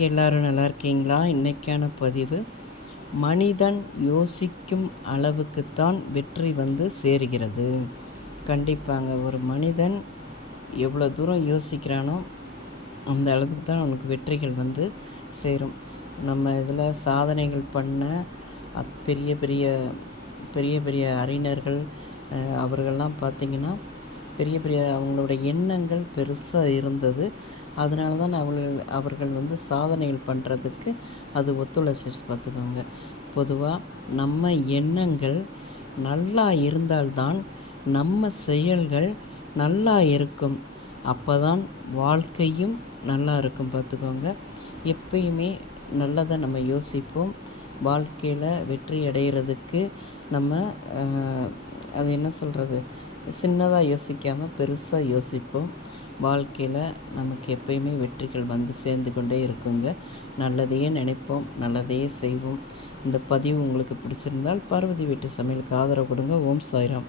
எல்லாரும் நல்லா இருக்கீங்களா? இன்றைக்கான பதிவு, மனிதன் யோசிக்கும் அளவுக்குத்தான் வெற்றி வந்து சேருகிறது. கண்டிப்பாங்க. ஒரு மனிதன் எவ்வளோ தூரம் யோசிக்கிறானோ அந்த அளவுக்கு தான் அவனுக்கு வெற்றிகள் வந்து சேரும். நம்ம இதில் சாதனைகள் பண்ண பெரிய பெரிய பெரிய பெரிய அறிஞர்கள் அவர்கள்லாம் பார்த்திங்கன்னா பெரிய பெரிய அவங்களோட எண்ணங்கள் பெருசாக இருந்தது. அதனால தான் அவர்கள் வந்து சாதனைகள் பண்ணுறதுக்கு அது ஒத்துழைச்சிச்சு பார்த்துக்கோங்க. பொதுவாக நம்ம எண்ணங்கள் நல்லா இருந்தால்தான் நம்ம செயல்கள் நல்லா இருக்கும். அப்போ தான் வாழ்க்கையும் நல்லா இருக்கும் பார்த்துக்கோங்க. எப்பயுமே நல்லதை நம்ம யோசிப்போம். வாழ்க்கையில் வெற்றி அடைகிறதுக்கு நம்ம அது என்ன சொல்கிறது, சின்னதாக யோசிக்காமல் பெருசாக யோசிப்போம். வாழ்க்கையில் நமக்கு எப்பயுமே வெற்றிகள் வந்து சேர்ந்து கொண்டே இருக்குங்க. நல்லதையே நினைப்போம், நல்லதையே செய்வோம். இந்த பதிவு உங்களுக்கு பிடிச்சிருந்தால் பார்வதி வீட்டு சமையலுக்கு ஆதரவு கொடுங்க. ஓம் சாய்ராம்.